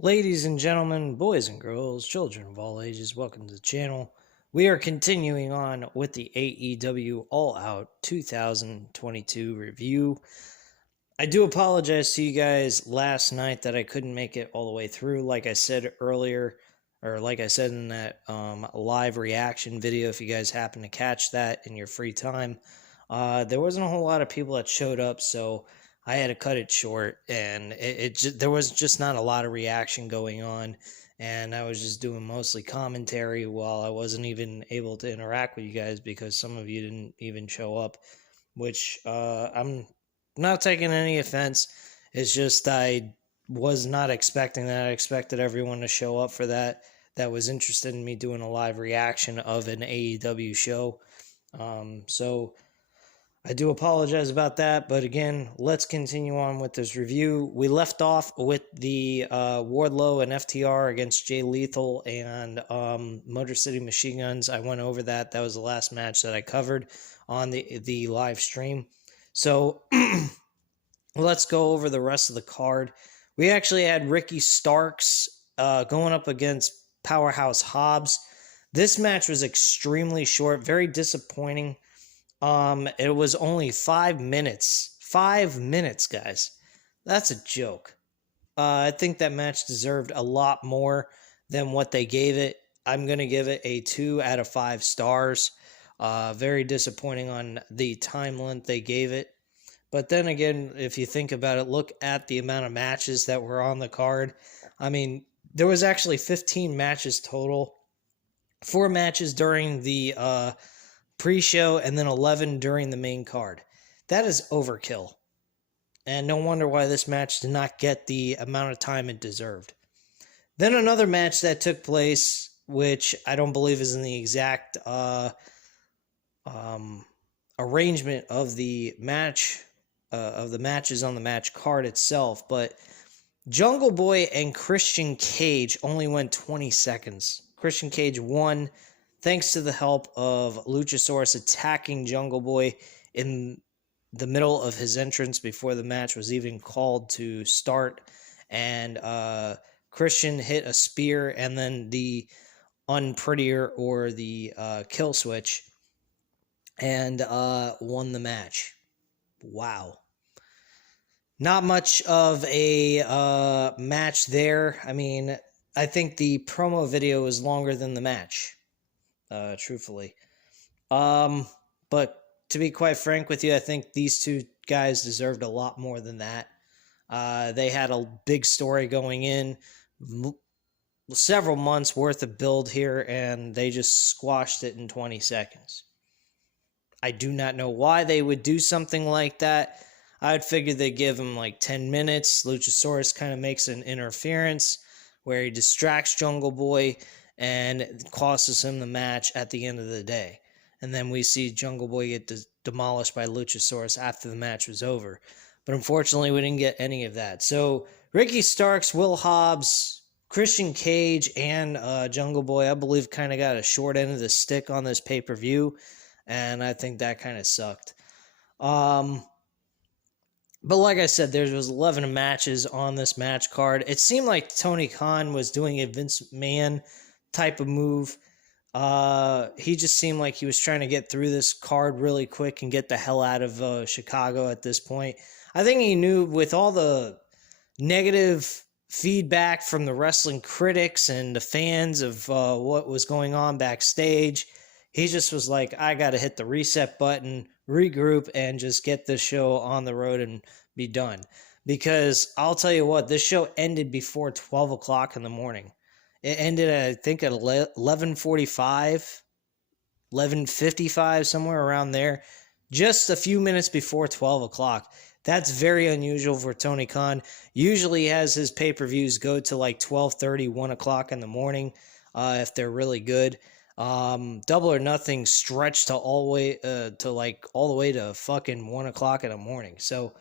Ladies and gentlemen, boys and girls, children of all ages, welcome to the channel. We are continuing on with the AEW All Out 2022 review. I do apologize to you guys last night that I couldn't make it all the way through. Like I said earlier, or like I said in that live reaction video, if you guys happen to catch that in your free time, there wasn't a whole lot of people that showed up, so I had to cut it short, and there was just not a lot of reaction going on, and I was just doing mostly commentary while I wasn't even able to interact with you guys because some of you didn't even show up, which I'm not taking any offense. It's just I was not expecting that. I expected everyone to show up for that was interested in me doing a live reaction of an AEW show. So I do apologize about that, but again, let's continue on with this review. We left off with the Wardlow and FTR against Jay Lethal and Motor City Machine Guns. I went over that. That was the last match that I covered on the live stream. So let's go over the rest of the card. We actually had Ricky Starks going up against Powerhouse Hobbs. This match was extremely short, very disappointing. It was only 5 minutes. 5 minutes, guys. That's a joke. I think that match deserved a lot more than what they gave it. I'm going to give it a 2 out of 5 stars. Very disappointing on the time length they gave it. But then again, if you think about it, look at the amount of matches that were on the card. I mean, there was actually 15 matches total. 4 matches during the pre-show, and then 11 during the main card. That is overkill. And no wonder why this match did not get the amount of time it deserved. Then another match that took place, which I don't believe is in the exact arrangement of the match, of the matches on the match card itself, but Jungle Boy and Christian Cage only went 20 seconds. Christian Cage won thanks to the help of Luchasaurus attacking Jungle Boy in the middle of his entrance before the match was even called to start. And Christian hit a spear and then the unprettier or the kill switch and won the match. Wow. Not much of a match there. I mean, I think the promo video is longer than the match. Truthfully. But to be quite frank with you, I think these two guys deserved a lot more than that. They had a big story going in, several months worth of build here, and they just squashed it in 20 seconds. I do not know why they would do something like that. I'd figure they'd give him like 10 minutes. Luchasaurus kind of makes an interference where he distracts Jungle Boy and costs him the match at the end of the day. And then we see Jungle Boy get demolished by Luchasaurus after the match was over. But unfortunately, we didn't get any of that. So Ricky Starks, Will Hobbs, Christian Cage, and Jungle Boy, I believe, kind of got a short end of the stick on this pay-per-view. And I think that kind of sucked. But like I said, there was 11 matches on this match card. It seemed like Tony Khan was doing a Vince McMahon type of move. He just seemed like he was trying to get through this card really quick and get the hell out of Chicago at this point. I think he knew with all the negative feedback from the wrestling critics and the fans of what was going on backstage, he just was like, I got to hit the reset button, regroup, and just get this show on the road and be done. Because I'll tell you what, this show ended before 12 o'clock in the morning. It ended, I think, at 11:45, 11:55, somewhere around there. Just a few minutes before 12 o'clock. That's very unusual for Tony Khan. Usually he has his pay-per-views go to like 12:30, 1 o'clock in the morning if they're really good. Double or Nothing stretched to all the way to fucking 1 o'clock in the morning. So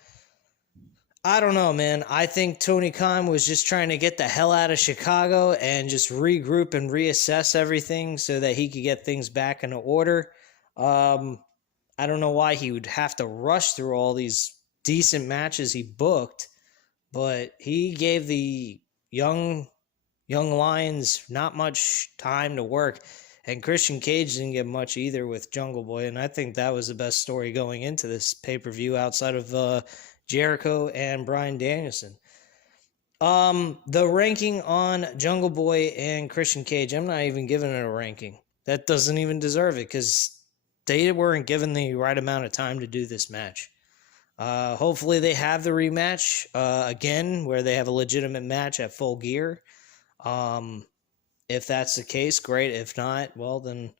I don't know, man. I think Tony Khan was just trying to get the hell out of Chicago and just regroup and reassess everything so that he could get things back in order. I don't know why he would have to rush through all these decent matches he booked, but he gave the young lions, not much time to work. And Christian Cage didn't get much either with Jungle Boy, and I think that was the best story going into this pay-per-view outside of Jericho and Bryan Danielson. The ranking on Jungle Boy and Christian Cage, I'm not even giving it a ranking. That doesn't even deserve it because they weren't given the right amount of time to do this match. Hopefully they have the rematch again, where they have a legitimate match at Full Gear. If that's the case, great. If not, well then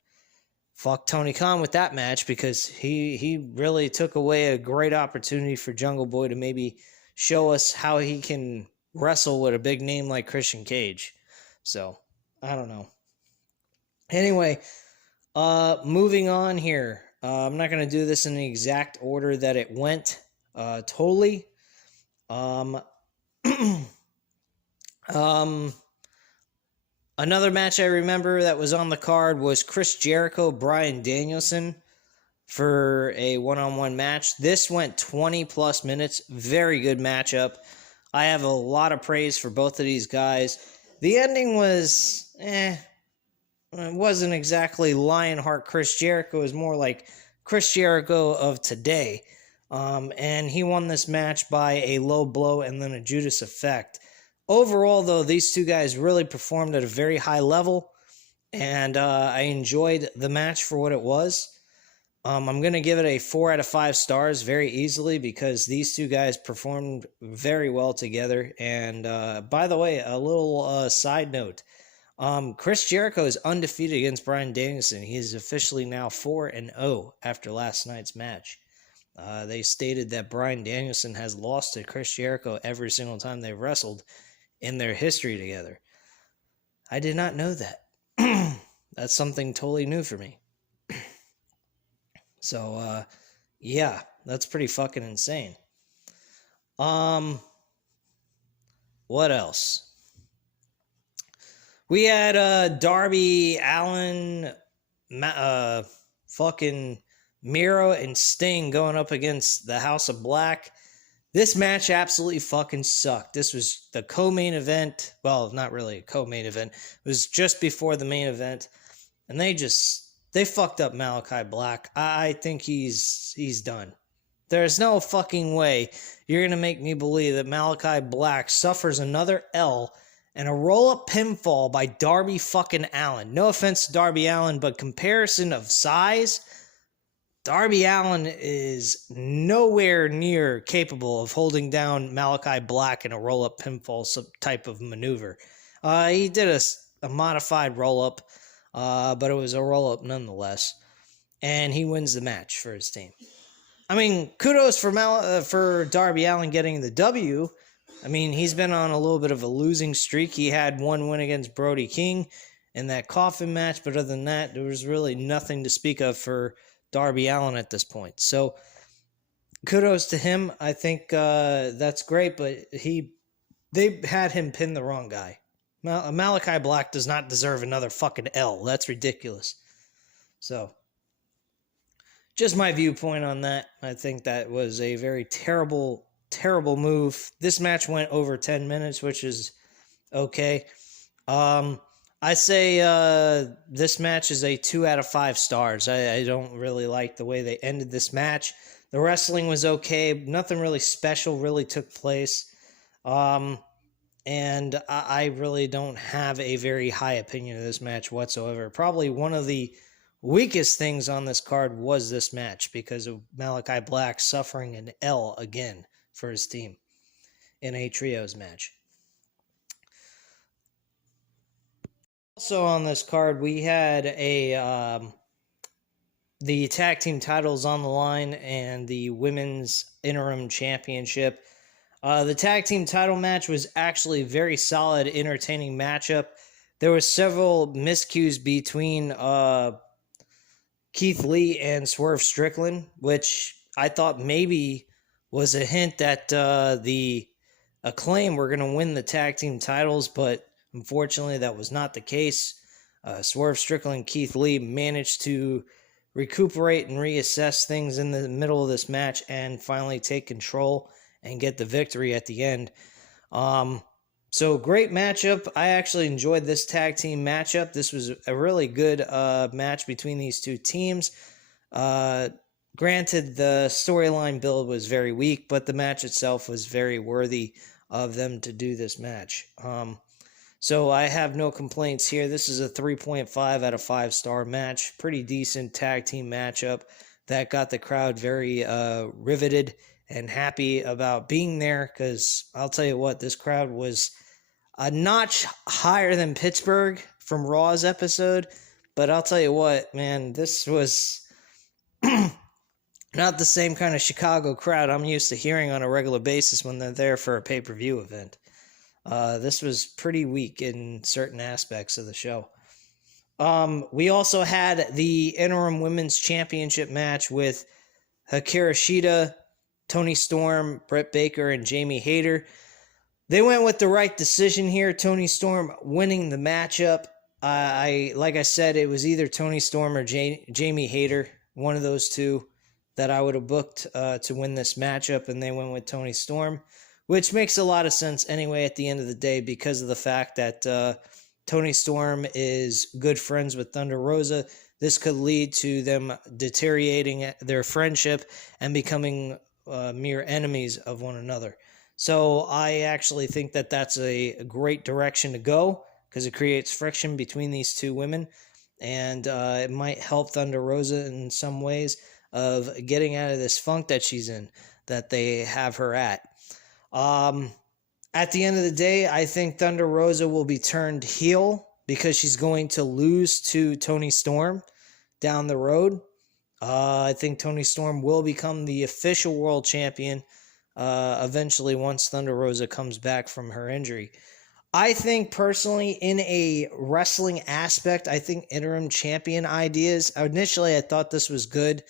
fuck Tony Khan with that match, because he really took away a great opportunity for Jungle Boy to maybe show us how he can wrestle with a big name like Christian Cage. So, I don't know. Anyway, moving on here. I'm not going to do this in the exact order that it went totally. Another match I remember that was on the card was Chris Jericho, Bryan Danielson for a one-on-one match. This went 20 plus minutes. Very good matchup. I have a lot of praise for both of these guys. The ending was, it wasn't exactly Lionheart Chris Jericho. It was more like Chris Jericho of today. And he won this match by a low blow and then a Judas effect. Overall, though, these two guys really performed at a very high level, and I enjoyed the match for what it was. I'm going to give it a 4 out of 5 stars very easily because these two guys performed very well together. And by the way, a little side note. Chris Jericho is undefeated against Bryan Danielson. He is officially now 4-0 after last night's match. They stated that Bryan Danielson has lost to Chris Jericho every single time they've wrestled in their history together. I did not know that. That's something totally new for me. So, yeah, that's pretty fucking insane. What else? We had Darby Allin, fucking Miro and Sting going up against the House of Black. This match absolutely fucking sucked. This was the co-main event. Well, not really a co-main event. It was just before the main event. And they fucked up Malachi Black. I think he's done. There's no fucking way you're going to make me believe that Malachi Black suffers another L and a roll-up pinfall by Darby fucking Allin. No offense to Darby Allin, but comparison of size, Darby Allin is nowhere near capable of holding down Malachi Black in a roll-up pinfall type of maneuver. He did a modified roll-up, but it was a roll-up nonetheless. And he wins the match for his team. I mean, kudos for Darby Allin getting the W. I mean, he's been on a little bit of a losing streak. He had one win against Brody King in that coffin match, but other than that, there was really nothing to speak of for Darby Allin at this point. So kudos to him. I think that's great, but they had him pin the wrong guy. Malachi Black does not deserve another fucking L. That's ridiculous. So just my viewpoint on that. I think that was a very terrible move. This match went over 10 minutes, which is okay. I say this match is a 2 out of 5 stars. I don't really like the way they ended this match. The wrestling was okay. Nothing really special really took place. And I really don't have a very high opinion of this match whatsoever. Probably one of the weakest things on this card was this match because of Malachi Black suffering an L again for his team in a trios match. Also on this card, we had the tag team titles on the line and the women's interim championship. The tag team title match was actually a very solid, entertaining matchup. There were several miscues between Keith Lee and Swerve Strickland, which I thought maybe was a hint that the Acclaim were going to win the tag team titles, but unfortunately, that was not the case. Swerve Strickland and Keith Lee managed to recuperate and reassess things in the middle of this match and finally take control and get the victory at the end. So great matchup. I actually enjoyed this tag team matchup. This was a really good match between these two teams. Uh, Granted, the storyline build was very weak, but the match itself was very worthy of them to do this match. So I have no complaints here. This is a 3.5 out of 5-star match. Pretty decent tag team matchup that got the crowd very riveted and happy about being there, because I'll tell you what, this crowd was a notch higher than Pittsburgh from Raw's episode. But I'll tell you what, man, this was not the same kind of Chicago crowd I'm used to hearing on a regular basis when they're there for a pay-per-view event. This was pretty weak in certain aspects of the show. We also had the Interim Women's Championship match with Hikaru Shida, Toni Storm, Britt Baker, and Jamie Hayter. They went with the right decision here. Toni Storm winning the matchup. Like I said, it was either Toni Storm or Jamie Hayter, one of those two that I would have booked to win this matchup, and they went with Toni Storm, which makes a lot of sense anyway at the end of the day, because of the fact that Toni Storm is good friends with Thunder Rosa. This could lead to them deteriorating their friendship and becoming mere enemies of one another. So I actually think that that's a great direction to go, because it creates friction between these two women, and it might help Thunder Rosa in some ways of getting out of this funk that she's in, that they have her at. At the end of the day, I think Thunder Rosa will be turned heel because she's going to lose to Toni Storm down the road. I think Toni Storm will become the official world champion eventually once Thunder Rosa comes back from her injury. I think personally, in a wrestling aspect, I think interim champion ideas, initially I thought this was good,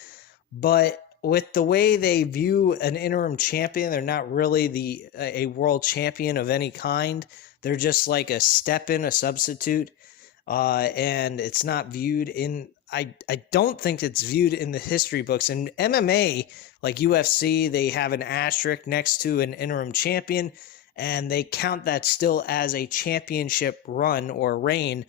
but with the way they view an interim champion, they're not really a world champion of any kind. They're just like a step in, a substitute, and it's not viewed in. I don't think it's viewed in the history books. In MMA, like UFC, they have an asterisk next to an interim champion, and they count that still as a championship run or reign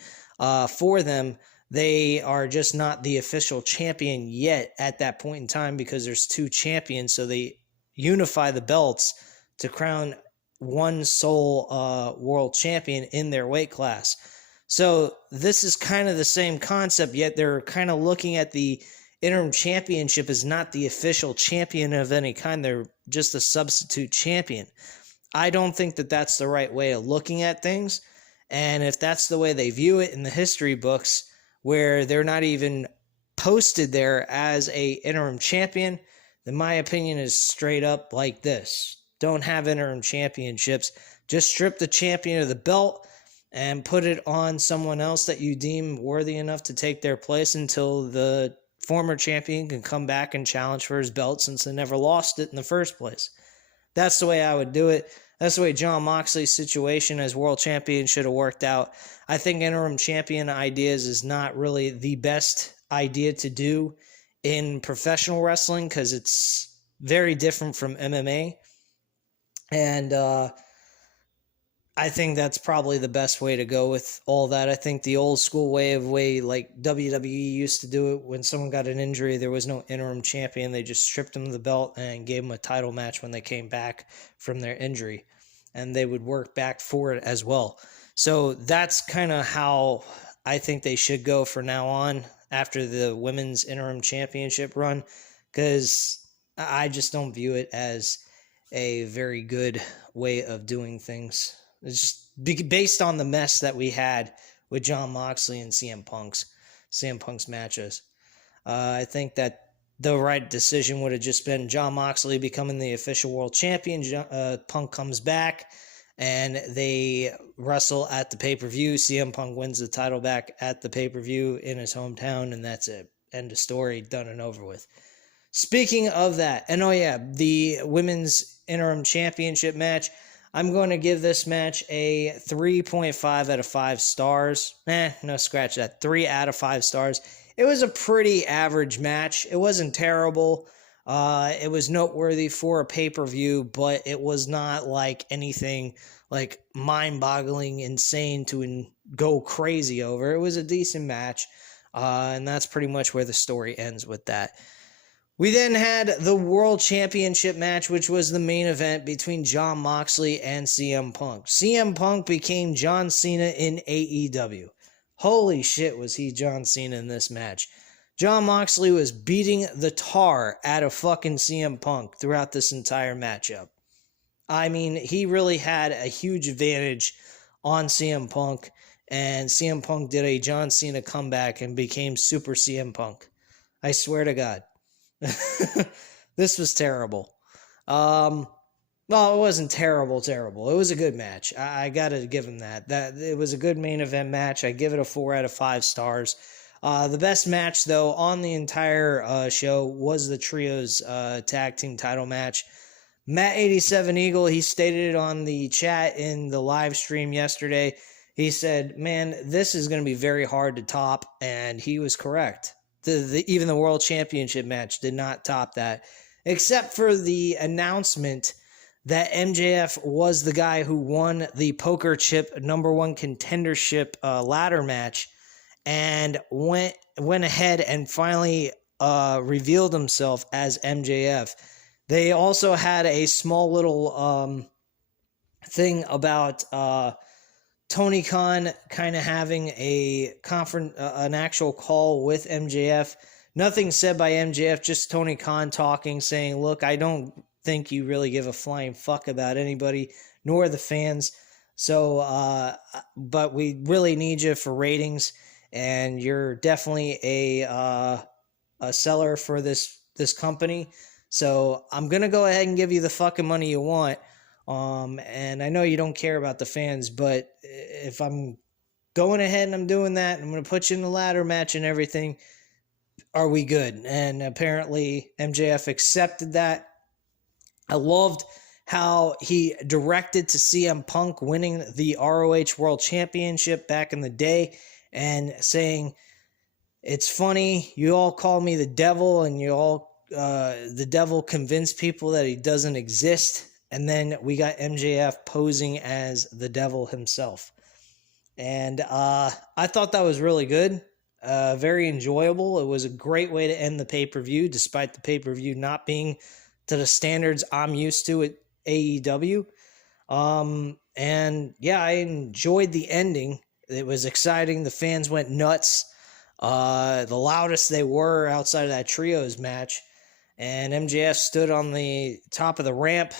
for them. They are just not the official champion yet at that point in time, because there's two champions, so they unify the belts to crown one sole world champion in their weight class. So this is kind of the same concept, yet they're kind of looking at the interim championship as not the official champion of any kind. They're just a substitute champion. I don't think that that's the right way of looking at things, and if that's the way they view it in the history books, where they're not even posted there as a interim champion, then my opinion is straight up like this. Don't have interim championships. Just strip the champion of the belt and put it on someone else that you deem worthy enough to take their place until the former champion can come back and challenge for his belt, since they never lost it in the first place. That's the way I would do it. That's the way Jon Moxley's situation as world champion should have worked out. I think interim champion ideas is not really the best idea to do in professional wrestling, because it's very different from MMA. And I think that's probably the best way to go with all that. I think the old school way like WWE used to do it, when someone got an injury, there was no interim champion. They just stripped them of the belt and gave them a title match when they came back from their injury, and they would work back for it as well. So that's kind of how I think they should go for now on after the women's interim championship run, because I just don't view it as a very good way of doing things. It's just based on the mess that we had with Jon Moxley and CM Punk's matches. I think that the right decision would have just been Jon Moxley becoming the official world champion. Punk comes back and they wrestle at the pay-per-view. CM Punk wins the title back at the pay-per-view in his hometown, and that's it. End of story, done and over with. Speaking of that, and the women's interim championship match, I'm going to give this match a 3.5 out of 5 stars. No, scratch that. 3 out of 5 stars. It was a pretty average match. It wasn't terrible. It was noteworthy for a pay-per-view, but it was not like anything like mind-boggling, insane to go crazy over. It was a decent match, and that's pretty much where the story ends with that. We then had the World Championship match, which was the main event between Jon Moxley and CM Punk. CM Punk became John Cena in AEW. Holy shit, was he John Cena in this match. Jon Moxley was beating the tar out of fucking CM Punk throughout this entire matchup. I mean, he really had a huge advantage on CM Punk, and CM Punk did a John Cena comeback and became Super CM Punk. I swear to God. This was terrible. Well, it wasn't terrible. It was a good match. I gotta give him that. It was a good main event match. I give it a 4 out of 5 stars. The best match, though, on the entire show was the Trios tag team title match. Matt87 Eagle, he stated it on the chat in the live stream yesterday. He said, man, this is going to be very hard to top, and he was correct. Even the World Championship match did not top that, except for the announcement that MJF was the guy who won the poker chip #1 contendership ladder match, and went ahead and finally revealed himself as MJF. They also had a small little thing about Tony Khan kind of having an actual call with MJF. Nothing said by MJF, just Tony Khan talking, saying, look, I don't think you really give a flying fuck about anybody, nor the fans. So, but we really need you for ratings, and you're definitely a seller for this company. So I'm going to go ahead and give you the fucking money you want. And I know you don't care about the fans, but if I'm going ahead and I'm doing that, I'm going to put you in the ladder match and everything. Are we good? And apparently MJF accepted that. I loved how he directed to CM Punk winning the ROH World Championship back in the day and saying, it's funny, you all call me the devil, and the devil convinced people that he doesn't exist. And then we got MJF posing as the devil himself. And I thought that was really good. Very enjoyable. It was a great way to end the pay-per-view, despite the pay-per-view not being to the standards I'm used to at AEW. And yeah, I enjoyed the ending. It was exciting. The fans went nuts. The loudest they were outside of that trios match. And MJF stood on the top of the ramp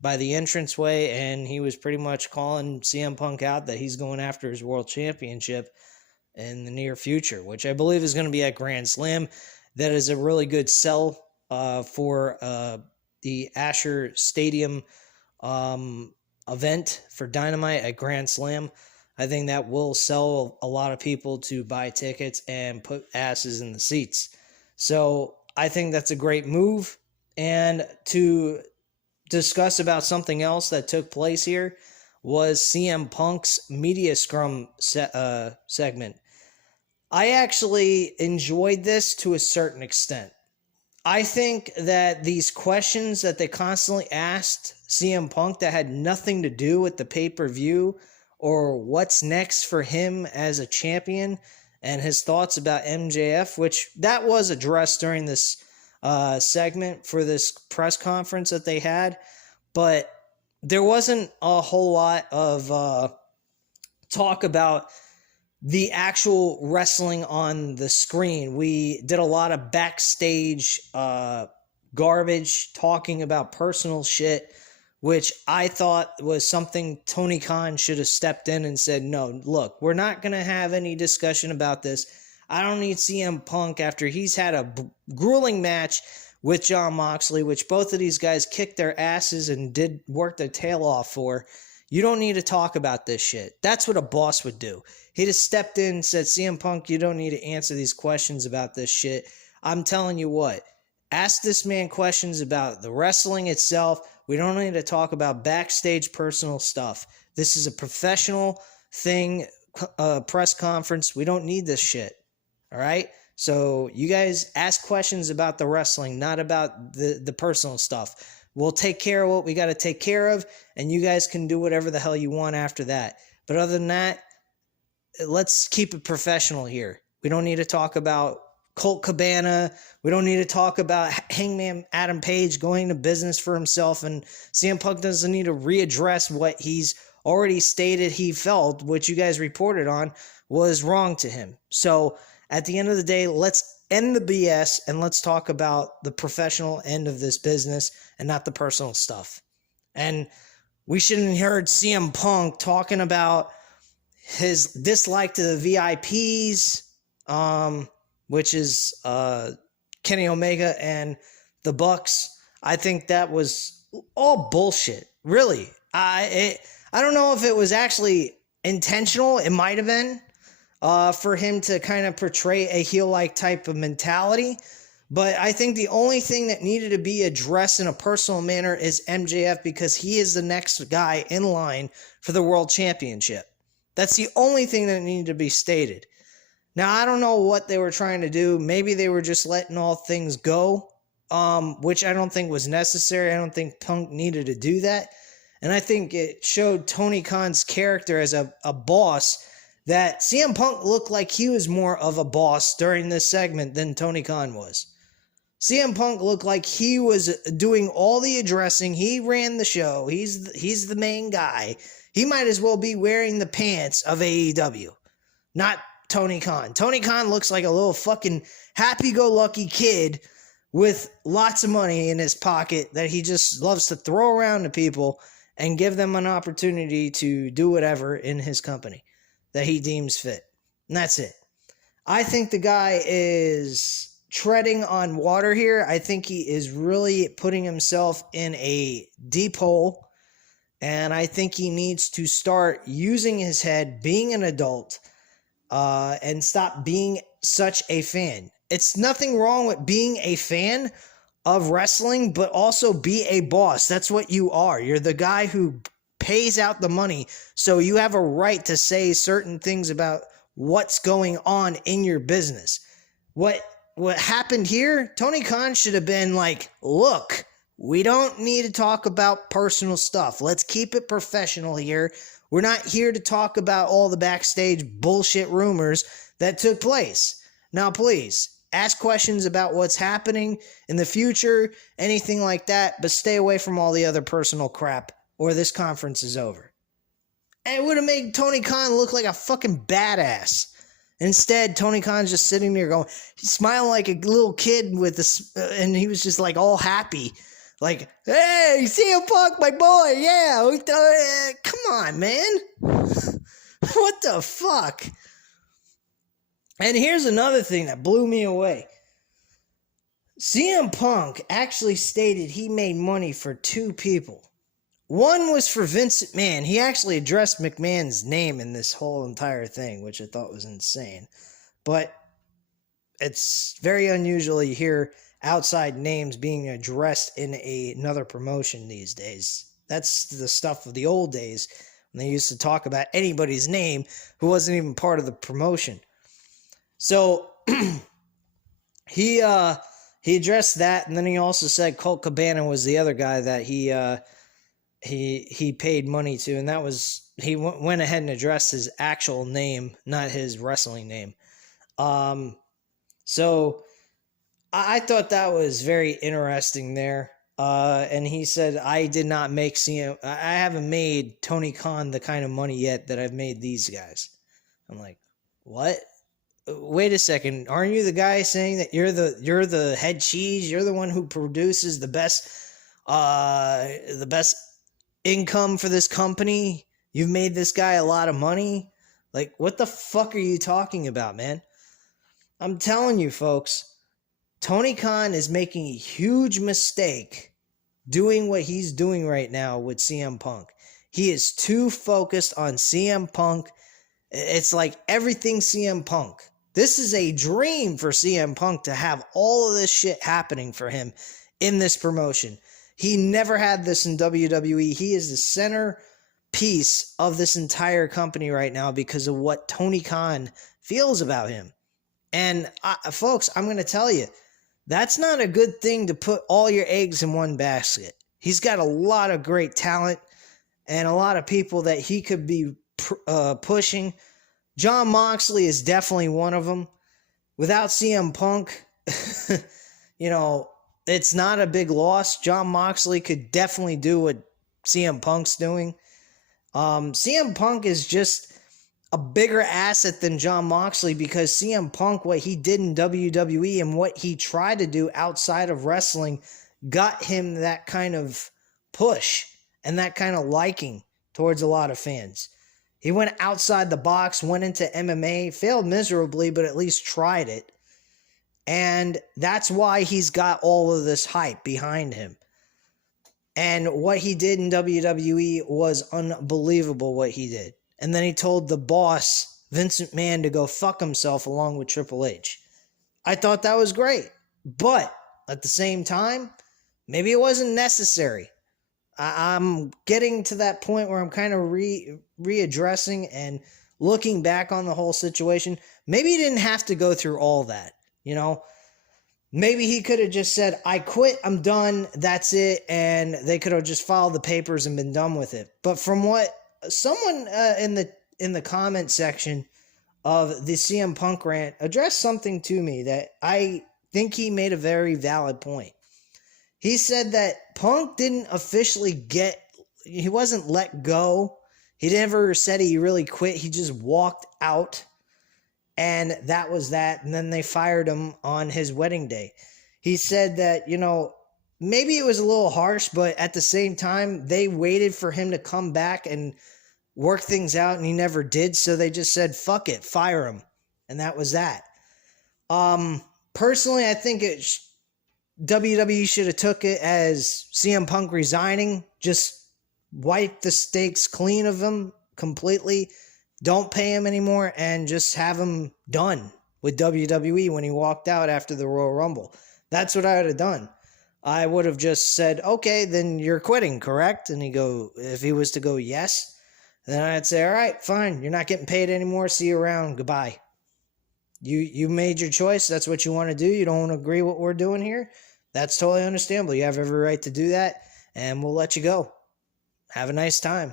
by the entranceway, and he was pretty much calling CM Punk out that he's going after his world championship in the near future, which I believe is going to be at Grand Slam. That is a really good sell for the Asher Stadium event for Dynamite at Grand Slam. I think that will sell a lot of people to buy tickets and put asses in the seats. So I think that's a great move. And to discuss about something else that took place here was CM Punk's media scrum segment. I actually enjoyed this to a certain extent. I think that these questions that they constantly asked CM Punk that had nothing to do with the pay-per-view or what's next for him as a champion and his thoughts about MJF, which that was addressed during this segment for this press conference that they had, but there wasn't a whole lot of talk about the actual wrestling on the screen. We did a lot of backstage garbage, talking about personal shit, which I thought was something Tony Khan should have stepped in and said, no, look, we're not going to have any discussion about this. I don't need CM Punk after he's had a grueling match with Jon Moxley, which both of these guys kicked their asses and did work their tail off for. You don't need to talk about this shit. That's what a boss would do. He just stepped in and said, CM Punk, you don't need to answer these questions about this shit. I'm telling you what, ask this man questions about the wrestling itself. We don't need to talk about backstage personal stuff. This is a professional thing, press conference. We don't need this shit. All right? So you guys ask questions about the wrestling, not about the personal stuff. We'll take care of what we got to take care of, and you guys can do whatever the hell you want after that. But other than that, let's keep it professional here. We don't need to talk about Colt Cabana. We don't need to talk about Hangman Adam Page going to business for himself, and CM Punk doesn't need to readdress what he's already stated he felt, which you guys reported on, was wrong to him. So at the end of the day, let's end the BS and let's talk about the professional end of this business and not the personal stuff. And we shouldn't have heard CM Punk talking about his dislike to the VIPs, which is Kenny Omega and the Bucks. I think that was all bullshit. Really, I don't know if it was actually intentional. It might have been for him to kind of portray a heel-like type of mentality. But I think the only thing that needed to be addressed in a personal manner is MJF, because he is the next guy in line for the World Championship. That's the only thing that needed to be stated. Now, I don't know what they were trying to do. Maybe they were just letting all things go, which I don't think was necessary. I don't think Punk needed to do that. And I think it showed Tony Khan's character as a boss, that CM Punk looked like he was more of a boss during this segment than Tony Khan was. CM Punk looked like he was doing all the addressing. He ran the show. He's the main guy. He might as well be wearing the pants of AEW, not Tony Khan. Tony Khan looks like a little fucking happy-go-lucky kid with lots of money in his pocket that he just loves to throw around to people and give them an opportunity to do whatever in his company that he deems fit. And that's it. I think the guy is treading on water here. I think he is really putting himself in a deep hole. And I think he needs to start using his head, being an adult, and stop being such a fan. It's nothing wrong with being a fan of wrestling, but also be a boss. That's what you are. You're the guy who pays out the money, so you have a right to say certain things about what's going on in your business. What happened here, Tony Khan should have been like, look, we don't need to talk about personal stuff. Let's keep it professional here. We're not here to talk about all the backstage bullshit rumors that took place. Now, please, ask questions about what's happening in the future, anything like that, but stay away from all the other personal crap, or this conference is over. And it would have made Tony Khan look like a fucking badass. Instead, Tony Khan's just sitting there going, he's smiling like a little kid with this, and he was just like all happy. Like, hey, CM Punk, my boy, yeah. Come on, man. What the fuck? And here's another thing that blew me away. CM Punk actually stated he made money for two people. One was for Vince McMahon. He actually addressed McMahon's name in this whole entire thing, which I thought was insane. But it's very unusual you hear outside names being addressed in another promotion these days. That's the stuff of the old days when they used to talk about anybody's name who wasn't even part of the promotion. So he addressed that, and then he also said Colt Cabana was the other guy that he paid money to, and that was, he went ahead and addressed his actual name, not his wrestling name. So I thought that was very interesting there. And he said, I haven't made Tony Khan the kind of money yet that I've made these guys. I'm like, what? Wait a second. Aren't you the guy saying that you're the head cheese? You're the one who produces the best income for this company. You've made this guy a lot of money. Like, what the fuck are you talking about, man? I'm telling you, folks, Tony Khan is making a huge mistake doing what he's doing right now with CM Punk. He is too focused on CM Punk. It's like everything CM Punk. This is a dream for CM Punk to have all of this shit happening for him in this promotion. He never had this in WWE. He is the center piece of this entire company right now because of what Tony Khan feels about him. And folks, I'm going to tell you, that's not a good thing to put all your eggs in one basket. He's got a lot of great talent and a lot of people that he could be pushing. Jon Moxley is definitely one of them. Without CM Punk, it's not a big loss. Jon Moxley could definitely do what CM Punk's doing. CM Punk is just a bigger asset than Jon Moxley because CM Punk, what he did in WWE and what he tried to do outside of wrestling got him that kind of push and that kind of liking towards a lot of fans. He went outside the box, went into MMA, failed miserably, but at least tried it. And that's why he's got all of this hype behind him. And what he did in WWE was unbelievable what he did. And then he told the boss, Vince McMahon, to go fuck himself along with Triple H. I thought that was great. But at the same time, maybe it wasn't necessary. I'm getting to that point where I'm kind of readdressing and looking back on the whole situation. Maybe he didn't have to go through all that, Maybe he could have just said, I quit, I'm done, that's it, and they could have just filed the papers and been done with it. But from what someone in the comment section of the CM Punk rant addressed something to me that I think he made a very valid point. He said that Punk didn't officially he wasn't let go. He never said he really quit. He just walked out, and that was that. And then they fired him on his wedding day. He said that, maybe it was a little harsh, but at the same time, they waited for him to come back and work things out, and he never did. So they just said, fuck it, fire him. And that was that. Personally, I think WWE should have took it as CM Punk resigning, just wipe the stakes clean of him completely, don't pay him anymore, and just have him done with WWE when he walked out after the Royal Rumble. That's what I would have done. I would have just said, okay, then you're quitting, correct? And if he was to go, yes, then I'd say, all right, fine, you're not getting paid anymore, see you around, goodbye. You made your choice, that's what you want to do, you don't want to agree with what we're doing here, that's totally understandable. You have every right to do that, and we'll let you go. Have a nice time.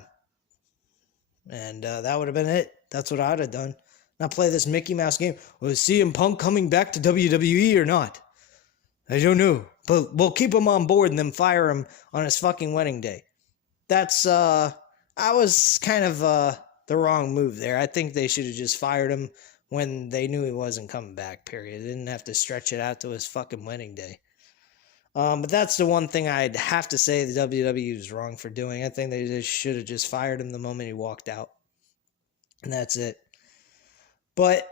And that would have been it. That's what I would have done. Not play this Mickey Mouse game. Was CM Punk coming back to WWE or not? I don't know. But we'll keep him on board and then fire him on his fucking wedding day. That's, I was kind of the wrong move there. I think they should have just fired him when they knew he wasn't coming back, period. They didn't have to stretch it out to his fucking wedding day. But that's the one thing I'd have to say the WWE was wrong for doing. I think they just should have just fired him the moment he walked out. And that's it. But,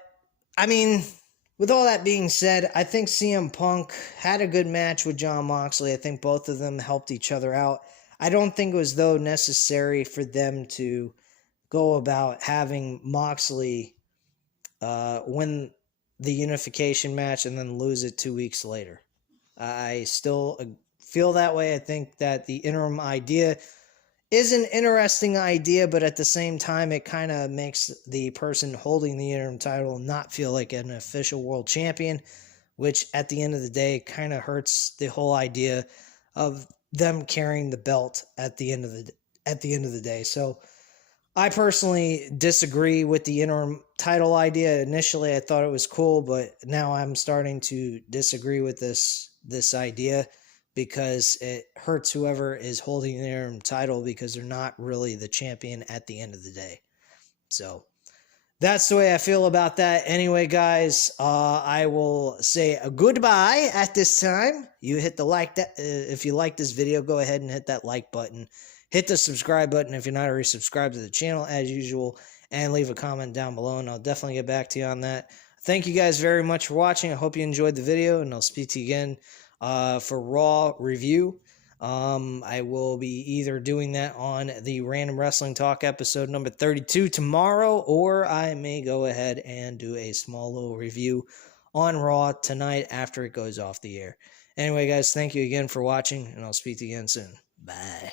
with all that being said, I think CM Punk had a good match with Jon Moxley. I think both of them helped each other out. I don't think it was, though, necessary for them to go about having Moxley win the unification match and then lose it 2 weeks later. I still feel that way. I think that the interim idea is an interesting idea, but at the same time, it kind of makes the person holding the interim title not feel like an official world champion, which at the end of the day kind of hurts the whole idea of them carrying the belt at the end of the day. So I personally disagree with the interim title idea. Initially, I thought it was cool, but now I'm starting to disagree with this idea because it hurts whoever is holding the interim title because they're not really the champion at the end of the day. So that's the way I feel about that. Anyway, guys, I will say a goodbye at this time. You hit the like that if you like this video, go ahead and hit that like button. Hit the subscribe button if you're not already subscribed to the channel as usual, and leave a comment down below, and I'll definitely get back to you on that. Thank you guys very much for watching. I hope you enjoyed the video, and I'll speak to you again for Raw review. I will be either doing that on the Random Wrestling Talk episode number 32 tomorrow, or I may go ahead and do a small little review on Raw tonight after it goes off the air. Anyway, guys, thank you again for watching, and I'll speak to you again soon. Bye.